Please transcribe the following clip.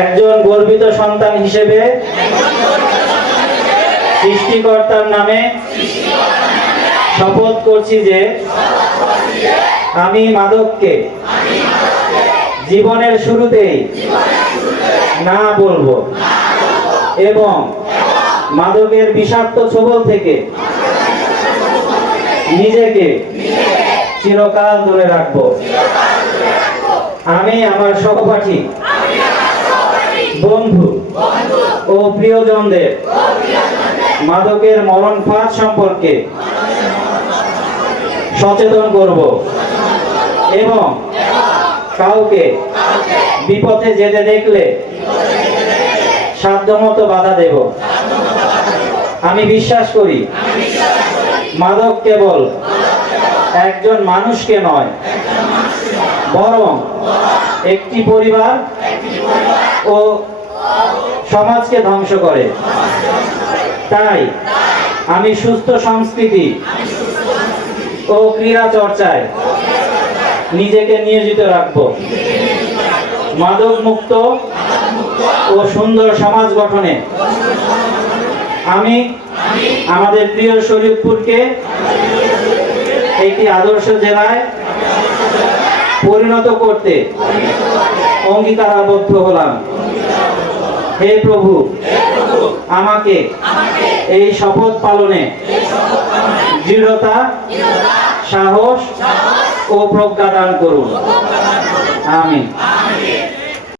একজন গর্বিত সন্তান হিসেবে সৃষ্টিকর্তার নামে শপথ করছি যে আমি মাদককে জীবনের শুরুতেই না বলবো এবং মাদকের বিষাক্ত ছোবল থেকে নিজেকে চিরকাল দূরে রাখবো। আমি আমার সহপাঠী, বন্ধু ও প্রিয়জনদের মাদকের মরণ ফাঁদ সম্পর্কে সচেতন করব এবং কাউকে বিপথে যেতে দেখলে সাধ্যমতো বাধা দেব। আমি বিশ্বাস করি মাদক কেবল একজন মানুষকে নয়, বরং একটি পরিবার ও সমাজকে ধ্বংস করে। তাই আমি সুস্থ সংস্কৃতি ও ক্রীড়া চর্চায় নিজেকে নিয়োজিত রাখব। মাদক মুক্ত ও সুন্দর সমাজ গঠনে আমি আমাদের প্রিয় শরীয়তপুরকে একটি আদর্শ জেলায় পরিণত করতে অঙ্গীকারাবদ্ধ হলাম। হে প্রভু, আমাকে এই শপথ পালনে দৃঢ়তা, সাহস ও প্রজ্ঞা দান করুন। আমিন।